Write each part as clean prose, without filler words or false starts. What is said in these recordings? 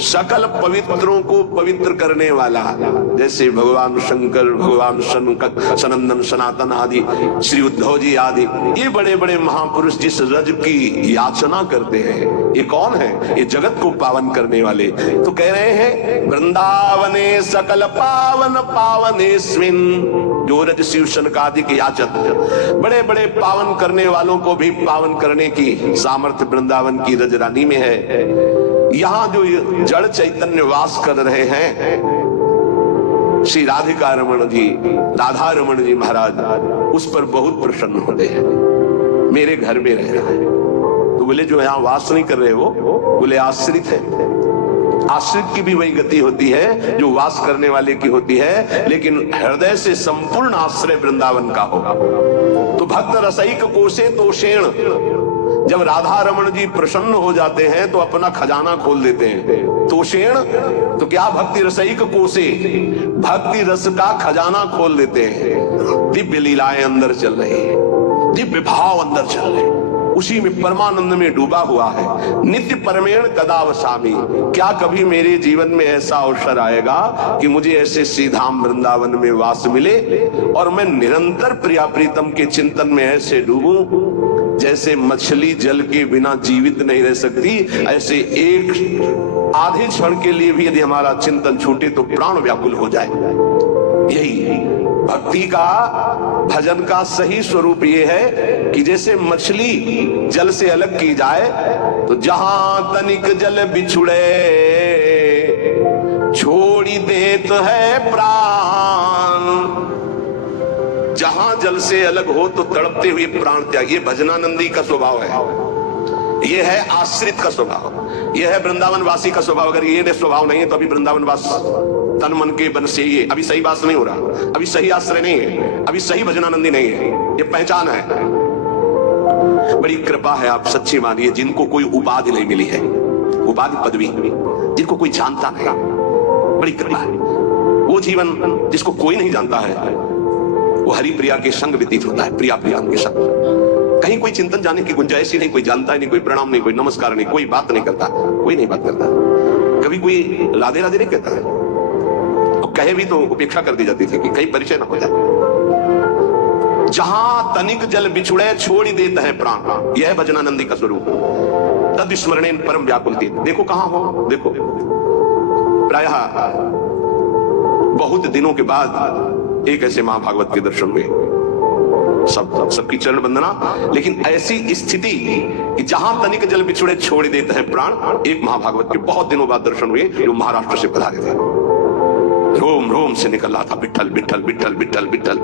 सकल पवित्रों को पवित्र करने वाला, जैसे भगवान शंकर, भगवान सनंदन, सनातन आदि, श्री उद्धव जी आदि, ये बड़े बड़े महापुरुष जिस रज की याचना करते हैं, ये कौन है? ये जगत को पावन करने वाले। तो कह रहे हैं वृंदावने सकल पावन पावनेस्मिन, जो रज शिव शनकादिक याचक, बड़े बड़े पावन करने वालों को भी पावन करने की सामर्थ्य वृंदावन की रज रानी में है। यहां जो जड़ चैतन्य वास कर रहे हैं, श्री राधिका रमण जी, राधा रमण जी महाराज, उस पर बहुत प्रसन्न होते हैं। मेरे घर में रह रहा है। तो बोले जो यहां वास नहीं कर रहे हो, बोले आश्रित है। आश्रित की भी वही गति होती है जो वास करने वाले की होती है, लेकिन हृदय से संपूर्ण आश्रय वृंदावन का होगा। तो भक्त रसैक कोशे तोषेण, जब राधा रमण जी प्रसन्न हो जाते हैं तो अपना खजाना खोल देते हैं। तोषेण तो क्या, भक्ति रसैक कोशे, भक्ति रस का खजाना खोल देते हैं। दिव्य लीलाएं अंदर चल रही है, दिव्य भाव अंदर चल रहे हैं, उसी में परमानंद में डूबा हुआ है। नित्य परमेण कदावसामी, क्या कभी मेरे जीवन में ऐसा अवसर आएगा कि मुझे ऐसे श्रीधाम वृंदावन में वास मिले और मैं निरंतर प्रिया प्रीतम के चिंतन में ऐसे डूबूं जैसे मछली जल के बिना जीवित नहीं रह सकती, ऐसे एक आधे क्षण के लिए भी यदि हमारा चिंतन छूटे तो प्राण व्याकुल हो जाए। यही भक्ति का, भजन का सही स्वरूप ये है कि जैसे मछली जल से अलग की जाए तो जहां तनिक जल बिछुड़े छोड़ी देत है प्राण, जहां जल से अलग हो तो तड़पते हुए प्राण त्याग। ये भजनानंदी का स्वभाव है, ये है आश्रित का स्वभाव, ये है वृंदावन वासी का स्वभाव। अगर ये स्वभाव नहीं है तो अभी वृंदावन वास तन मन के बन से ये अभी सही वास नहीं हो रहा, अभी सही आश्रय नहीं है, अभी सही भजनानंदी नहीं है। ये पहचान है। बड़ी कृपा है, आप सच्ची मानिए, जिनको कोई उपाधि नहीं मिली है, उपाधि पदवी, जिनको कोई जानता नहीं, बड़ी कृपा है। वो जीवन जिसको कोई नहीं जानता है वो हरि प्रिया के संग व्यतीत होता है, प्रिया प्रिया के संग। कहीं कोई चिंतन जाने की गुंजाइश ही नहीं, कोई जानता ही नहीं, कोई प्रणाम नहीं, कोई नमस्कार नहीं, कोई बात नहीं करता, कोई नहीं बात करता, कभी कोई राधे राधे नहीं कहता है, और कहे भी तो उपेक्षा कर दी जाती थी कि कहीं परिचय ना हो जाए। जहां तनिक जल बिछुड़े छोड़ देता है प्राण, यह है भजनानंदी का स्वरूप। तद स्मरणेन परम व्याकुलते। देखो कहां हो, देखो प्रायः बहुत दिनों के बाद एक ऐसे महाभागवत के दर्शन हुए, सबकी चरण वंदना, लेकिन ऐसी स्थिति कि जहां तनिक जल बिछुड़े छोड़ देता है प्राण, एक महाभागवत के बहुत दिनों बाद दर्शन हुए जो महाराष्ट्र से पधारे थे। रोम रोम से निकल रहा था विठल विठल विठल विठल विठल।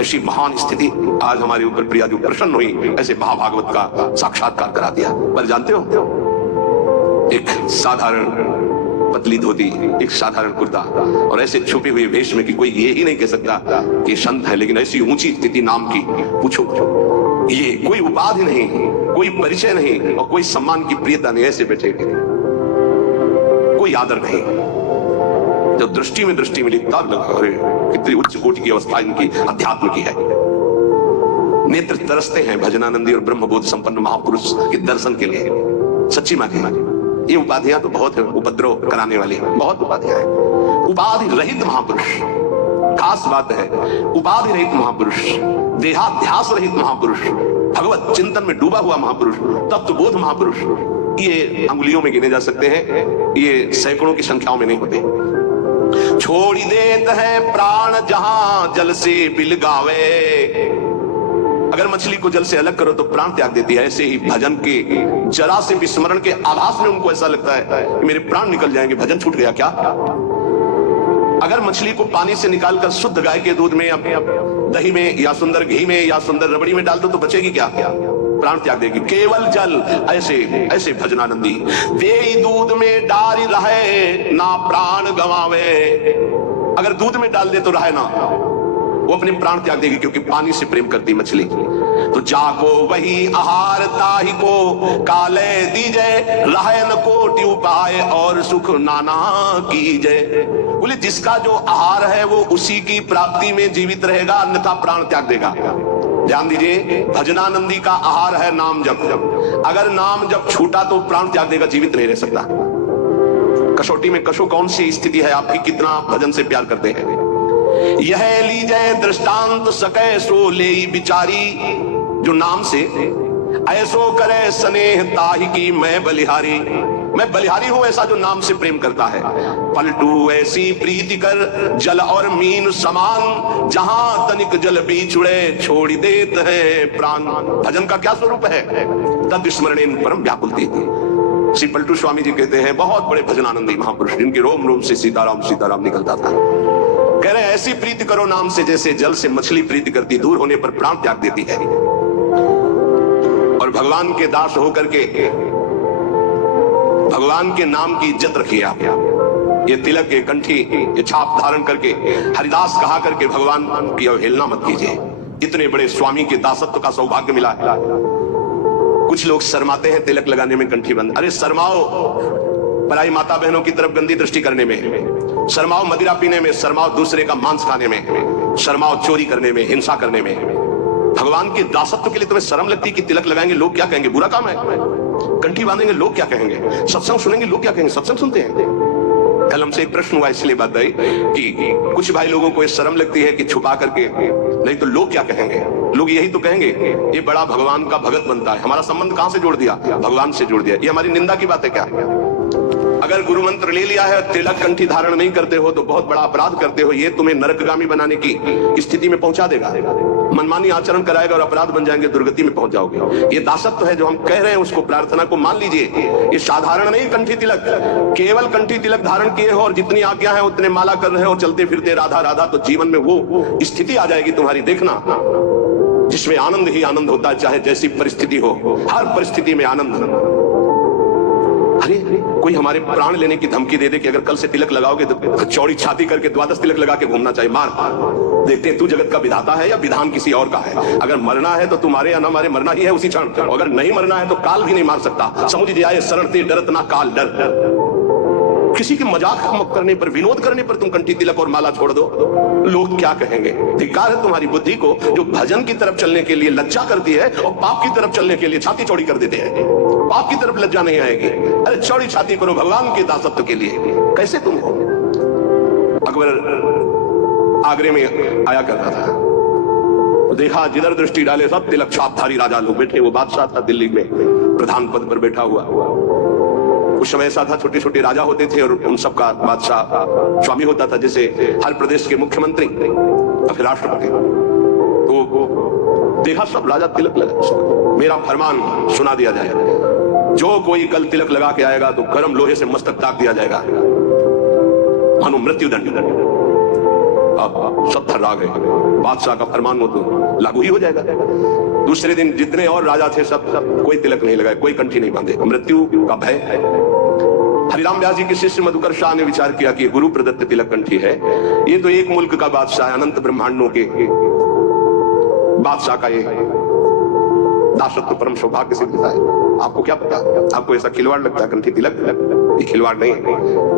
ऐसी महान स्थिति आज हमारे ऊपर प्रिया जो प्रसन्न हुई, ऐसे महाभागवत का साक्षात्कार करा दिया। पर जानते हो, एक साधारण पतली धोती, एक साधारण कुर्ता और ऐसे छुपे हुए वेश में कि कोई ये ही नहीं कह सकता कि संत है, लेकिन ऐसी ऊंची स्थिति नाम की, पूछो ये कोई उपाधि नहीं, कोई परिचय नहीं और कोई सम्मान की प्रियता नहीं, ऐसे बैठे कोई आदर नहीं। जब दृष्टि में दृष्टि मिली तब लगा अरे कितनी उच्च कोटि की अवस्था इनकी अध्यात्म की है। नेत्र तरसते हैं भजनानंदी और ब्रह्मबोध संपन्न महापुरुष के दर्शन के लिए। सच्ची माने ये उपाधियां तो बहुत है, उपद्रव कराने वाली बहुत उपाधियां हैं। उपाधि रहित महापुरुष, खास बात है, उपाधि रहित महापुरुष, देहाध्यास रहित महापुरुष, भगवत चिंतन में डूबा हुआ महापुरुष, तत्वबोध महापुरुष, ये अंगुलियों में गिने जा सकते हैं, ये सैकड़ों की संख्याओं में नहीं होते। छोड़ देत है प्राण जहां जल से बिलगावे। अगर मछली को जल से अलग करो तो प्राण त्याग देती है, ऐसे ही भजन के जरा से विस्मरण के आभास में उनको ऐसा लगता है कि मेरे प्राण निकल जाएंगे, भजन छूट गया क्या। अगर मछली को पानी से निकालकर शुद्ध गाय के दूध में, दही में या सुंदर घी में या सुंदर रबड़ी में डाल दो तो बचेगी क्या, प्राण त्याग देगी। केवल जल, ऐसे ऐसे भजनानंदी दे दूध में डारी रहे ना प्राण गवावे। अगर दूध में डाल दे तो रहे ना, वो अपने प्राण त्याग देगी, क्योंकि पानी से प्रेम करती मछली। तो जाको वही आहार ताही को काले दीजे, रहन कोटि उपाय और सुख नाना कीजे। बोले जिसका जो आहार है वो उसी की प्राप्ति में जीवित रहेगा, अन्यथा प्राण त्याग देगा। ध्यान दीजिए, भजनानंदी का आहार है नाम जप। अगर नाम जप छूटा तो प्राण त्याग देगा, जीवित नहीं रह सकता। कसौटी में कशो कौन सी स्थिति है आपकी, कितना भजन से प्यार करते हैं। यह लीजय दृष्टांत सकै सो ले बिचारी, जो नाम से ऐसो करे स्नेह ताहि की मैं बलिहारी। मैं बलिहारी हूं ऐसा जो नाम से प्रेम करता है। पलटू ऐसी प्रीति कर जल और मीन समान, जहां तनिक जल बिछुड़े छोड़ देत है प्राण। भजन का क्या स्वरूप है? तद स्मरणेन परम व्याकुलते। श्री पलटू स्वामी जी कहते हैं, बहुत बड़े भजनानंदी महापुरुष जिनके रोम रोम से सीताराम सीताराम निकलता था, कह रहे ऐसी प्रीति करो नाम से जैसे जल से मछली प्रीति करती, दूर होने पर प्राण त्याग देती है। और भगवान के दास होकर के भगवान के नाम की इज्जत रखिए आप। ये तिलक, ये कंठी, ये छाप धारण करके हरिदास कहा करके भगवान की अवहेलना मत कीजिए। इतने बड़े स्वामी के दासत्व का सौभाग्य मिला है। कुछ लोग शर्माते हैं तिलक लगाने में, कंठी बंद। अरे शर्माओ पराई माता बहनों की तरफ गंदी दृष्टि करने में, शर्माओ मदिरा पीने में, शर्माओ दूसरे का मांस खाने में, शर्माओ चोरी करने में, हिंसा करने में। भगवान के दासत्व के लिए तुम्हें शर्म लगती कि तिलक लगाएंगे लोग क्या कहेंगे, बुरा काम है। कंठी बांधेंगे लोग क्या कहेंगे, सत्संग सुनेंगे लोग क्या कहेंगे, सत्संग सुनते हैं। कल हमसे एक प्रश्न हुआ, इसलिए बात आई कि कुछ भाई लोगों को शर्म लगती है कि छुपा करके, नहीं तो लोग क्या कहेंगे। लोग यही तो कहेंगे ये बड़ा भगवान का भगत बनता है। हमारा संबंध कहां से जोड़ दिया? भगवान से जोड़ दिया। ये हमारी निंदा की बात है क्या? अगर गुरु मंत्र ले लिया है, तिलक कंठी धारण नहीं करते हो तो बहुत बड़ा अपराध करते हो। ये तुम्हें नरकगामी बनाने की स्थिति में पहुंचा देगा। मनमानी आचरण कराएगा और अपराध बन जाएंगे, दुर्गति में पहुंच जाओगे। ये दासत्व है जो हम कह रहे हैं, उसको प्रार्थना को मान लीजिए। ये साधारण नहीं कंठी तिलक, केवल कंठी तिलक धारण किए हो और जितनी आज्ञा है उतने माला कर रहे हो, चलते फिरते राधा राधा, तो जीवन में वो स्थिति आ जाएगी तुम्हारी, देखना, जिसमें आनंद ही आनंद होता है, चाहे जैसी परिस्थिति हो, हर परिस्थिति में आनंद। अरे कोई हमारे प्राण लेने की धमकी दे दे कि अगर कल से तिलक लगाओगे तो चौड़ी छाती करके 12 तिलक लगा के घूमना चाहिए, मार। देखते हैं तू जगत का विधाता है या विधान किसी और का है। अगर मरना है तो तुम्हारे या ना हमारे मरना ही है उसी क्षण, अगर नहीं मरना है तो काल भी नहीं मार सकता। समझ जाए शरण ते डरत ना काल डर। किसी के मजाक करने पर, विनोद करने पर तुम कंठी तिलक और माला छोड़ दो, लोग क्या कहेंगे। धिक्कार है तुम्हारी बुद्धि को जो भजन की तरफ चलने के लिए लज्जा करती है और पाप की तरफ चलने के लिए छाती चौड़ी कर देते हैं। पाप की तरफ लज्जा नहीं आएगी। अरे चौड़ी छाती करो भगवान के दासत्व के लिए। कैसे तुम हो? अकबर आगरे में आया करता था, तो देखा जिधर दृष्टि डाले सब तिलक छापधारी राजा लोग बैठे। वो बादशाह था, दिल्ली में प्रधान पद पर बैठा हुआ। उस समय ऐसा था, छोटे छोटे राजा होते थे और उन सब का बादशाह स्वामी होता था, जैसे हर प्रदेश के मुख्यमंत्री और फिर राष्ट्रपति। तो देखा सब राजा तिलक लगा। मेरा फरमान सुना दिया जाए, जो कोई कल तिलक लगा के आएगा तो गर्म लोहे से मस्तक ताक दिया जाएगा, मानो मृत्यु दंड। अब सब थर्रा गए। बादशाह का फरमान वो तो लागू ही हो जाएगा। दूसरे दिन जितने और राजा थे सब कोई तिलक नहीं लगाए, कोई कंठी नहीं बांधे, मृत्यु का भय है। हरिराम व्यास जी के शिष्य मधुकर शाह ने विचार किया कि गुरु प्रदत्त तिलक कंठी है, ये तो एक मुल्क का बादशाह, अनंत ब्रह्मांडों के बादशाह का ये दासत्व परम सौभाग्य सिद्ध है। आपको क्या पता, आपको ऐसा खिलवाड़ लगता है कंठी तिलक? ये खिलवाड़ नहीं है।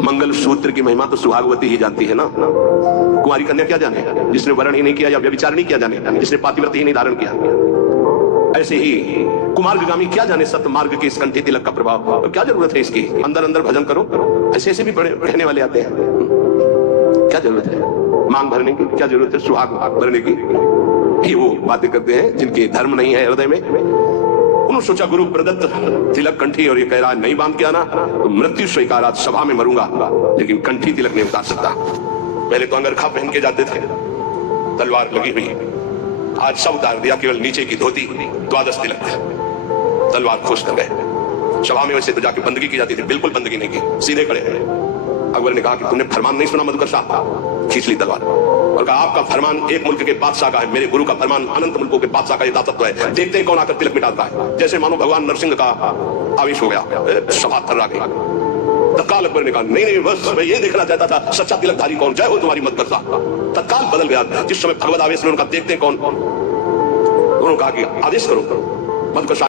मंगल सूत्र की महिमा तो सुहागवती ही जानती है ना। कुंवारी कन्या क्या जाने, जिसने वर्ण ही नहीं किया या व्यभिचार नहीं किया जाने, जिसने पातिव्रत ही नहीं धारण किया। ऐसे ही कुमार्गामी क्या जाने सत्य मार्ग के इस कंठी तिलक का प्रभाव। तो क्या जरूरत है इसकी? अंदर अंदर भजन करो। ऐसे ऐसे भी कहने वाले आते हैं, क्या जरूरत है मांग भरने की, क्या जरूरत है सुहाग भरने की। ये वो बातें करते हैं जिनके धर्म नहीं है हृदय में। उन्होंने सोचा गुरु प्रदत्त तिलक कंठी, और ये कह रहा है नहीं बांध के आना तो मृत्यु स्वीकार, आज सभा में मरूंगा लेकिन कंठी तिलक नहीं उतार सकता। पहले तो अंगरखा पहन के जाते थे, तलवार लगी हुई, आज सब उतार दिया, केवल नीचे की धोती, 12 तिलक, तलवार खोस कर गए। सभा में वैसे तो जाके बंदगी की जाती थी, बिल्कुल बंदगी नहीं की, सीधे खड़े हैं। अकबर ने कहा कि तुमने फरमान नहीं सुना मधुकर साहब? खींच ली तलवार और कहा आपका फरमान एक मुल्क के बादशाह का है, मेरे गुरु का फरमान अनंत मुल्कों के बादशाह का ये दासत्व है। देखते हैं कौन आकर तिलक मिटाता है। जैसे मानो भगवान नरसिंह का आवेश हो गया, सभा थर्रा गई। तत्काल अकबर ने कहा नहीं नहीं, बस मैं ये देखना चाहता था सच्चा तिलकधारी कौन, जय हो तुम्हारी मधुकर साहब। तत्काल बदल गया। जिस समय भगवत आवेश में उनका देखते कौन, उन्होंने कहा कि आदेश करो। मधुकर